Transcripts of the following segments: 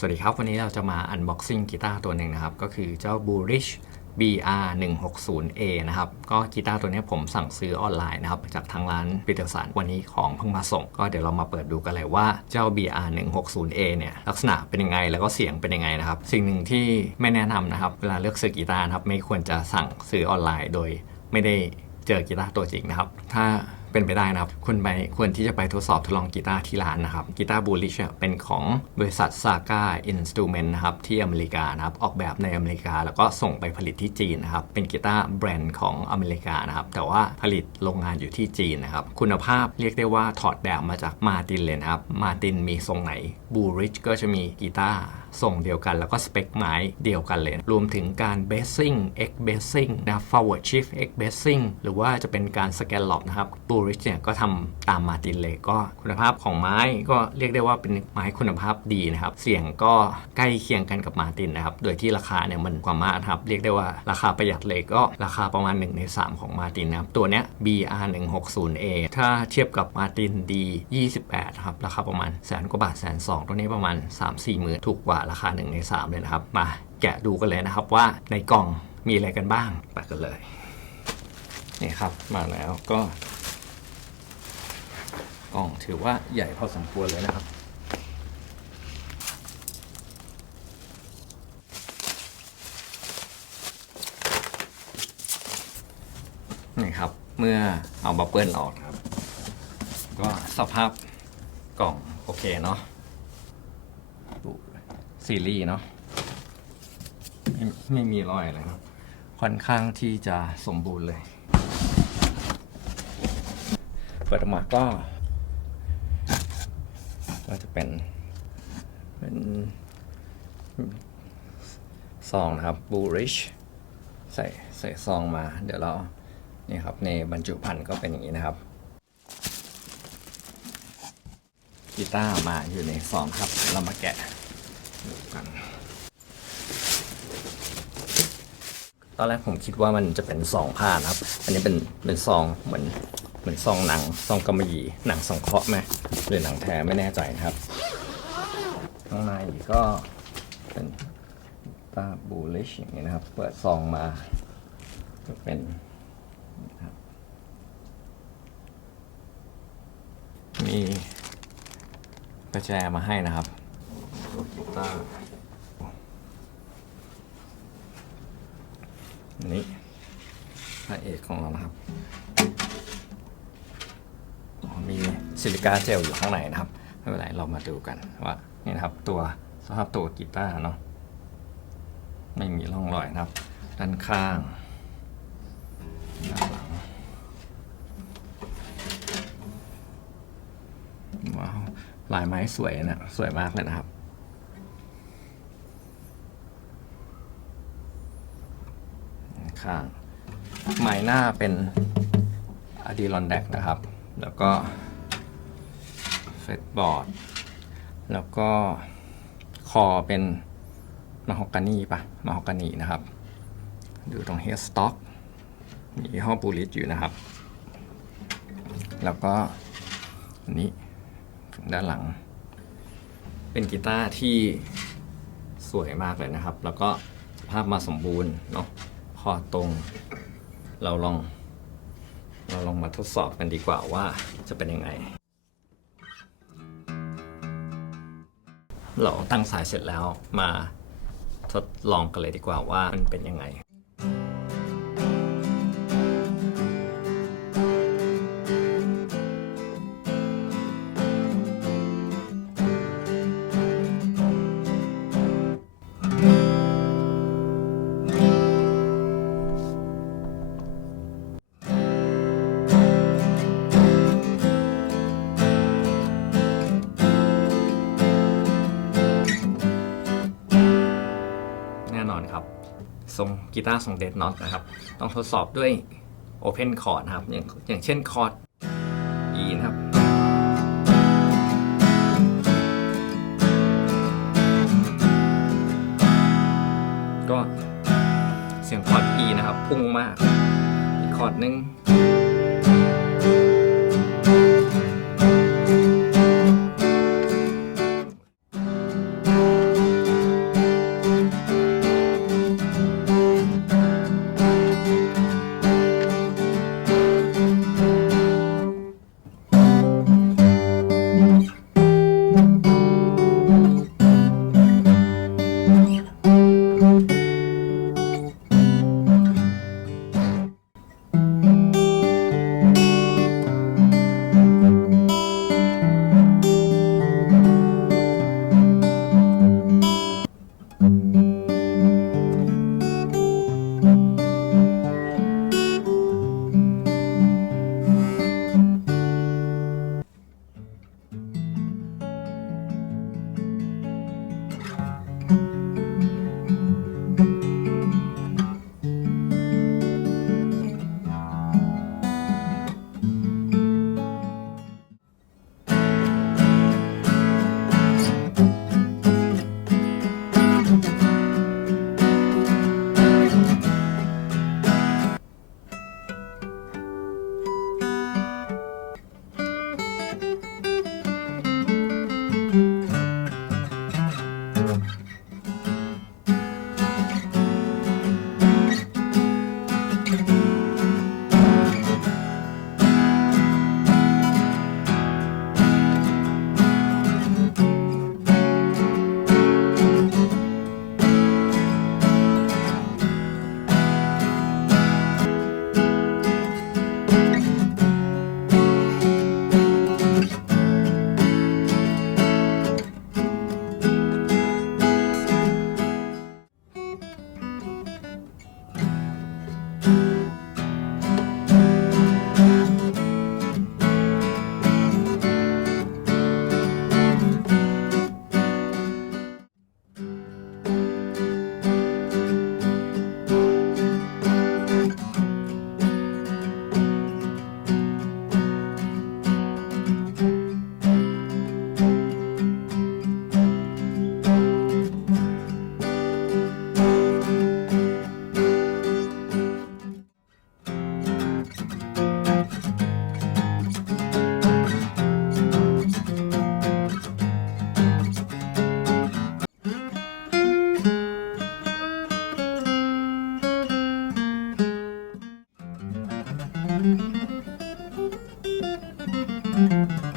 สวัสดีครับ วันนี้เราจะมาอันบ็อกซิ่งกีตาร์ตัวหนึ่งนะครับ ก็คือเจ้า Bullish BR 1 6 0 A นะครับ ก็กีตาร์ตัวนี้ผมสั่งซื้อออนไลน์นะครับ จากทางร้านปีเตอร์สันวันนี้ของเพิ่งมาส่ง ก็เดี๋ยวเรามาเปิดดูกันเลยว่าเจ้า BR 1 6 0 A เนี่ย ลักษณะเป็นยังไงแล้วก็เสียงเป็นยังไงนะครับ สิ่งหนึ่งที่ไม่แนะนำนะครับ เวลาเลือกซื้อกีตาร์นะครับไม่ควรจะสั่งซื้อออนไลน์ โดยไม่ได้เจอกีตาร์ตัวจริงนะครับ ถ้า เป็นไปได้นะครับ คุณไปควรที่จะไปทดสอบทดลองกีตาร์ที่ร้านนะครับกีตาร์บูลิชเป็นของบริษัท Saga Instrument นะครับที่อเมริกานะครับออกแบบในอเมริกา แล้วก็ส่งไปผลิตที่จีนนะครับเป็นกีตาร์แบรนด์ของอเมริกานะครับแต่ว่าผลิตโรงงานอยู่ที่จีนนะครับคุณภาพเรียกได้ว่าถอดแบบมาจากมาตินเลยนะครับมาตินมีทรงไหนบูริชก็จะมีกีตาร์ทรงเดียวกัน แล้วก็สเปคไม้เดียวกันเลย รวมถึงการเบสซิ่ง X basing นะ forward shift X basing หรือว่าจะเป็นการสแกนหลอกนะครับบูริชเนี่ยก็ทำตามมาตินเลยก็คุณภาพของไม้ก็เรียกได้ว่าเป็นไม้คุณภาพดีนะครับ เสียงก็ใกล้เคียงกันกับมาตินนะครับ โดยที่ราคาเนี่ยมันกว่ามากนครับ เรียกได้ว่าราคาประหยัดเลยก็ราคาประมาณ 1 ใน 3 ของมาตินนะครับ ตัวเนี้ย BR 1 6 0 A ถ้าเทียบกับมาติน D 28ครับ ราคาประมาณแสนกว่าบาทแสนสองตัวนี้ประมาณ 3-4 หมื่นถูกกว่าราคา 1 ใน 3 เลยนะครับ มาแกะดูกันเลยนะครับว่าในกล่องมีอะไรกันบ้าง ไปกันเลย นี่ครับมาแล้วก็ กล่องถือว่าใหญ่พอสมควรเลยนะครับ นี่ครับเมื่อเอาบับเบิลออกครับ ก็สภาพกล่องโอเคเนาะ ซีรีส์เนาะไม่ไม่มีรอยอะไรครับค่อนข้างที่จะสมบูรณ์เลย เปิดออกมาก็ ก็จะเป็น เป็นซองนะครับ bullish ใส่ใส่ซองมา เดี๋ยวเรา นี่ครับ ในบรรจุภัณฑ์ก็เป็นอย่างนี้นะครับ กีตาร์มาอยู่ในซองครับ เรามาแกะ กัน ตอนแรกผมคิดว่ามันจะเป็นซองผ้านะครับ อันนี้เป็นเป็นซองเหมือนเหมือนซองหนังซองกำมะหยี่หนังสังเคราะห์ไหมหรือหนังแท้ไม่แน่ใจนะครับข้างในก็เป็นตาบูลิชอย่างนี้นะครับ เปิดซองมาจะเป็นนะครับมีประแจมาให้นะครับ กีตาร์นนี้พระเอกของเรานะครับมีซิลิกาเจลอยู่ข้างในนะครับ ไม่เป็นไรเรามาดูกันว่านี่นะครับตัวสภาพตัวกีตาร์เนาะไม่มีร่องรอยนะครับ ด้านข้างด้านหลังว้าวลายไม้สวยนะสวยมากเลยนะครับ ข้าง ไม้หน้าเป็นอะดีลอนแดกนะครับ แล้วก็เฟตบอร์ด แล้วก็คอเป็นมาฮอกกานีปะมาฮอกกานีนะครับดูตรงเฮดสต็อกมีห้อบูลิตอยู่นะครับ แล้วก็อันนี้ด้านหลัง เป็นกีตาร์ที่สวยมากเลยนะครับ แล้วก็สภาพมาสมบูรณ์เนาะ อตรง เราลอง เราลองมาทดสอบกันดีกว่าว่าจะเป็นยังไง เราตั้งสายเสร็จแล้วมาทดลองกันเลยดีกว่าว่ามันเป็นยังไง ทรงกีตาร์ทรงเดดน็อตนะครับ ต้องทดสอบด้วย Open Chord นะครับ อย่างอย่างเช่นคอร์ด E นะครับ ก็เสียงคอร์ด E นะครับ พุ่งมาก อีกคอร์ดนึง Mm-hmm.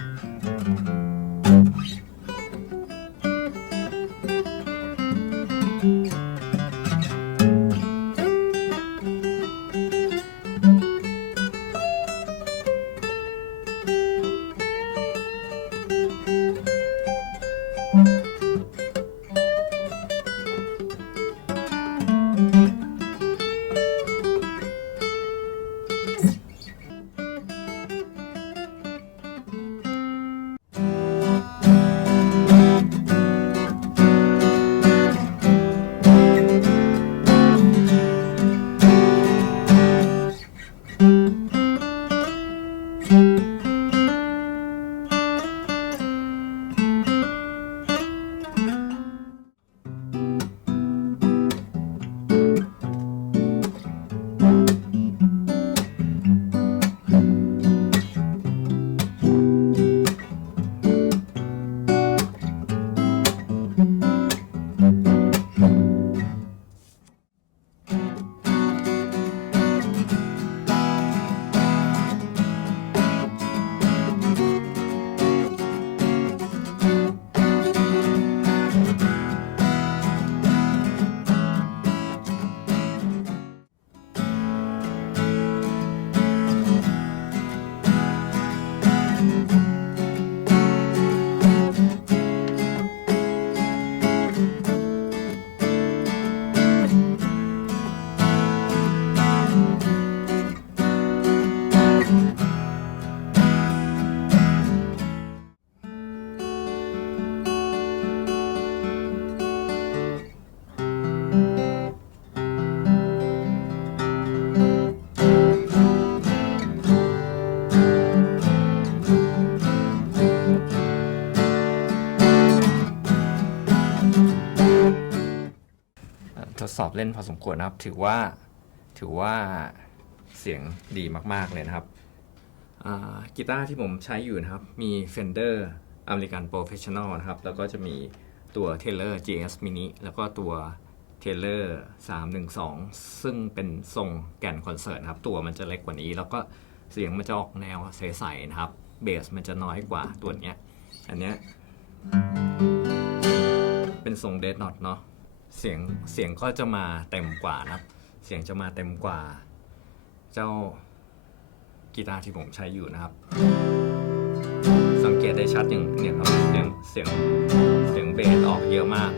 ดสอบเล่นพอสมควรนะครับ ถือว่าถือว่าเสียงดีมาก ๆ เลยนะครับกีตาร์ที่ผมใช้อยู่นะครับ มี Fender American Professional นะครับ แล้วก็จะมีตัว Taylor GS Mini แล้วก็ตัว Taylor 312 ซึ่งเป็นทรงแก่นคอนเสิร์ตครับ ตัวมันจะเล็กกว่านี้ แล้วก็เสียงมันจะออกแนวใสๆนะครับ เบสมันจะน้อยกว่าตัวเนี้ย อันเนี้ยเป็นทรงเดดน็อตเนาะ เสียงเสียงก็จะมาเต็มกว่านะครับ เสียงจะมาเต็มกว่า เจ้ากีตาร์ที่ผมใช้อยู่นะครับ สังเกตได้ชัดอย่างเนี่ยครับเสียงเสียงเสียงเบสออกเยอะมาก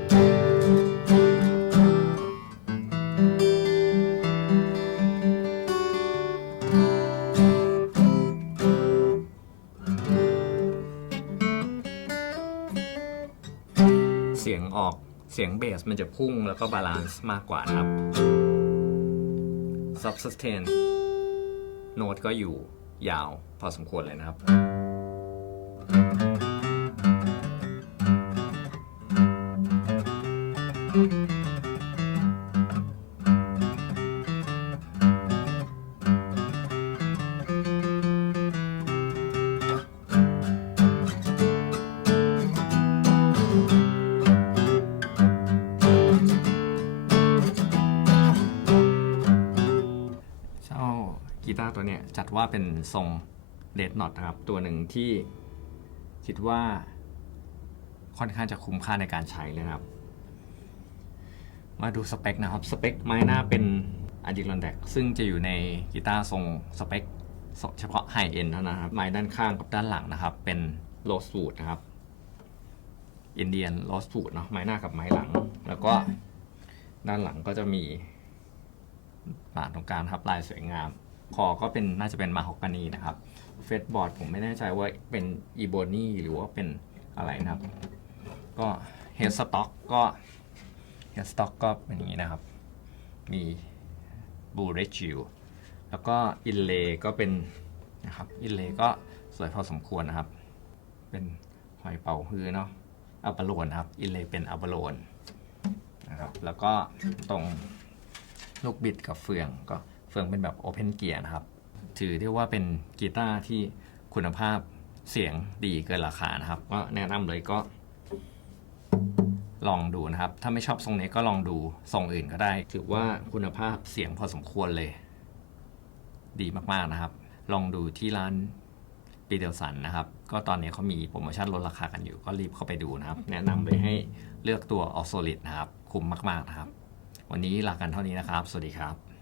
เสียงเบสมันจะพุ่งแล้วก็บาลานซ์มากกว่านะครับ sub sustain โน้ตก็อยู่ยาวพอสมควรเลยนะครับ กีตาร์ตัวเนี้ยจัดว่าเป็นทรงเดดน็อตนะครับ ตัวหนึ่งที่คิดว่าค่อนข้างจะคุ้มค่าในการใช้เลยครับ มาดูสเปคนะครับ สเปคไม้หน้าเป็นอดิ r อนแดกซึ่งจะอยู่ในกีตาร์ทรงสเปคเฉพาะไฮเอ็นเท่านั้นนะครับ ไม้ด้านข้างกับด้านหลังนะครับ เป็นโรส w ูดนะครับอินเดียนโรส w ูดเนาะไม้หน้ากับไม้หลัง แล้วก็ด้านหลังก็จะมีปานตรงกลางครับลายสวยงาม คอก็เป็นน่าจะเป็นมาฮอกกานีนะครับเฟสบอร์ดผมไม่แน่ใจว่าเป็นอีโบนีหรือว่าเป็นอะไรนะครับ ก็เฮดสต็อกก็เฮดสต็อกก็เป็นอย่างนี้นะครับ มีบูเรจิวแล้วก็อินเลก็เป็นนะครับอินเลก็สวยพอสมควรนะครับ เป็นหอยเป่าฮือเนาะอัลโลนครับอินเลเป็นอัลโลนนะครับแล้วก็ตรงลูกบิดกับเฟืองก็ เฟืองเป็นแบบโอเพนเกียร์นะครับ ถือได้ว่าเป็นกีตาร์ที่คุณภาพเสียงดีเกินราคานะครับ ก็แนะนำเลยก็ ลองดูนะครับ ถ้าไม่ชอบทรงนี้ก็ลองดูทรงอื่นก็ได้ ถือว่าคุณภาพเสียงพอสมควรเลย ดีมากๆนะครับ ลองดูที่ร้านปีเดลสันนะครับ ก็ตอนนี้เขามีโปรโมชั่นลดราคากันอยู่ ก็รีบเข้าไปดูนะครับ แนะนำเลยให้เลือกตัวออ s โซลิดนะครับ คุ้มมากๆนะครับ วันนี้ลากันเท่านี้นะครับ สวัสดีครับ